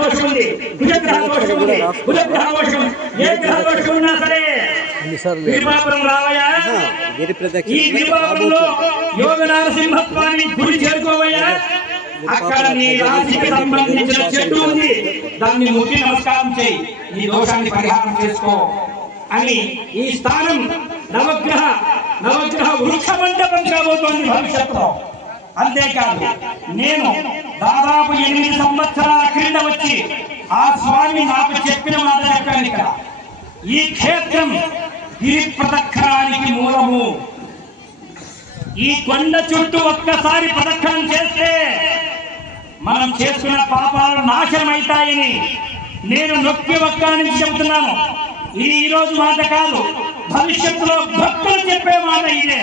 దోషం ఉంది, కుజగ్రహ దోషం ఉంది, కుజగ్రహ దోషం ఏ గ్రహ దోషం ఉన్నా సరే గిరిమాపురం రావయ్యా. ఈ గిరిమాపురంలో యోగ నరసింహస్వామి గుడి చేరుకోవయ్యా. అక్కడ నీ రాశికి సంబంధించిన చెట్టు ఉంది, దాన్ని ముట్టి నమస్కారం చేయి, ఈ దోషాన్ని పరిహారం చేసుకో అని. ఈ స్థానం నవగ్రహ వృక్ష మండపం కాబోతోంది భవిష్యత్తులో. అంతేకాదు, నేను దాదాపు 8 సంవత్సరాల క్రింద వచ్చి ఆ స్వామి నాకు చెప్పిన మాట చెప్పాను. ఇక్కడ ఈ క్షేత్రం గిరి ప్రదక్షిణానికి మూలము. ఈ కొండ చుట్టూ ఒక్కసారి ప్రదక్షిణం చేస్తే మనం చేసుకున్న పాపాలు నాశనం అవుతాయని నేను నొక్కి ఒక్కానికి చెబుతున్నాను. ఇది ఈ రోజు మాట కాదు, భవిష్యత్తులో భక్తులు చెప్పే మాట ఇదే.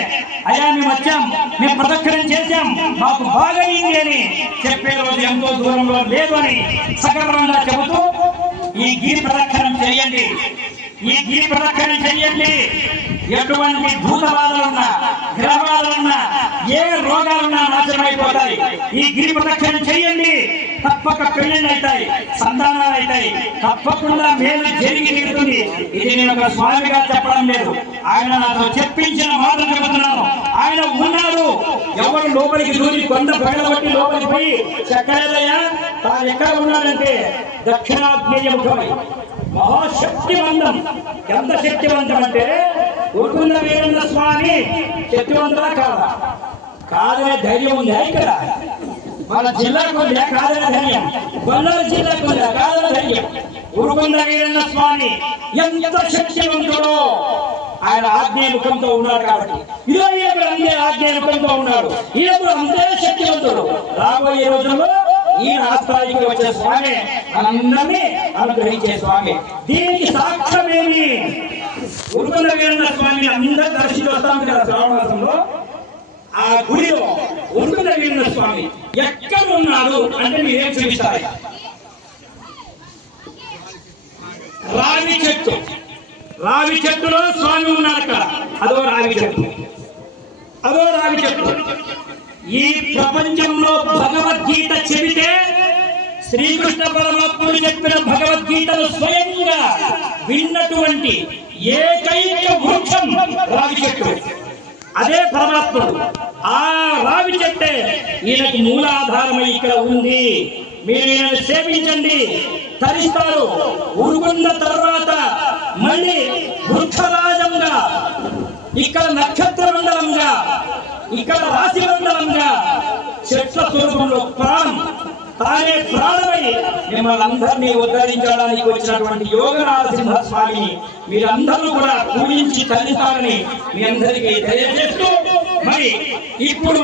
అయ్యా మేము వచ్చాం, మేము ప్రదక్షిణం చేశాం, మాకు బాగా అయింది అని చెప్పే రోజు ఎంతో దూరంలో లేదు అని సగర్వంగా చెబుతూ ఈ గిరి ప్రదక్షిణం చేయండి, ఈ గిరి ప్రదక్షిణం చేయండి. ఎటువంటి భూత బాధలున్నా, గ్రహ బాధలున్నా, ఏ రోగాలున్నా నాశనం అయిపోతాయి. ఈ గిరి ప్రదక్షిణం చేయండి, తప్పక పెళ్లిళ్ళు అవుతాయి, సంతానాలు అవుతాయి, తప్పకుండా మేలు జరిగి తీరుతుంది. ఇది నేను ఒక స్వామిగా చెప్పడం లేదు, ఆయన నాతో చెప్పించిన మాటలు చెబుతున్నాను. ఆయన ఉన్నాడు. ఎవరు లోపలికి దూరి కొండ పగలబట్టి లోపలికి పోయి చెక్కలేదయ్యా, తాను ఎక్కడ ఉన్నాడంటే దక్షిణాగ్నేయ ముఖమై మహాశక్తివంతం. ఎంత శక్తివంతం అంటే ఉరుకుంద వీరన్న స్వామి శక్తివంతులా కాదా? కాదనే ధైర్యం ఉందా? ఇక్కడ మన జిల్లాకు ఉందా? కాదనే ధైర్యం. గొల్లూరు జిల్లాకు ఉందా? కాదనే ధైర్యం. ఉరుకుంద వీరన్న స్వామి ఎంత శక్తివంతుడో ఆయన ఆజ్ఞాముఖంతో ఉన్నాడు కాబట్టి ఈయనప్పుడు అంతే ఆజ్ఞాముఖంతో ఉన్నాడు, ఈయనప్పుడు అంతే శక్తివంతుడు. రాబోయే రోజుల్లో ఈయన ఆస్థాయికి వచ్చే స్వామి అందరినీ అనుగ్రహించే స్వామి. దీనికి సాక్ష్యమేమి? ఉరుకుంద వీరన్న స్వామిని అందరూ దర్శించి వస్తాం కదా శ్రావణ మాసంలో. ఆ గుడిలో ఉరుకుంద వీరన్న స్వామి ఎక్కడ ఉన్నాడు అంటే మీరేం చూపిస్తారు? రావి చెట్టులో స్వామి ఉన్నారు. అక్కడ అదో రావి చెట్టు. ఈ ప్రపంచంలో భగవద్గీత చెబితే శ్రీకృష్ణ పరమాత్ముడు చెప్పిన భగవద్గీతను స్వయంగా విన్నటువంటి ఏకైక వృక్షం రావి చెట్టు. అదే పరమాత్ముడు. ఆ రావి చెట్టే ఈయనకు మూలాధారమై ఇక్కడ ఉంది. మీరు ఈయనను సేవించండి, తరిస్తారు. ఉరుకున్న తర్వాత మళ్ళీ వృక్షరాజంగా, ఇక్కడ నక్షత్ర మండలంగా, ఇక్కడ రాశి మండలంగా, చెట్ల స్వరూపంలో ప్రాణం తానే ప్రాణమై మిమ్మల్ని అందరినీ ఉద్ధరించడానికి వచ్చినటువంటి యోగ నరసింహ స్వామిని మీరందరూ కూడా పూజించి తల్లిస్తారని మీ అందరికీ తెలియజేస్తూ మరి ఇప్పుడు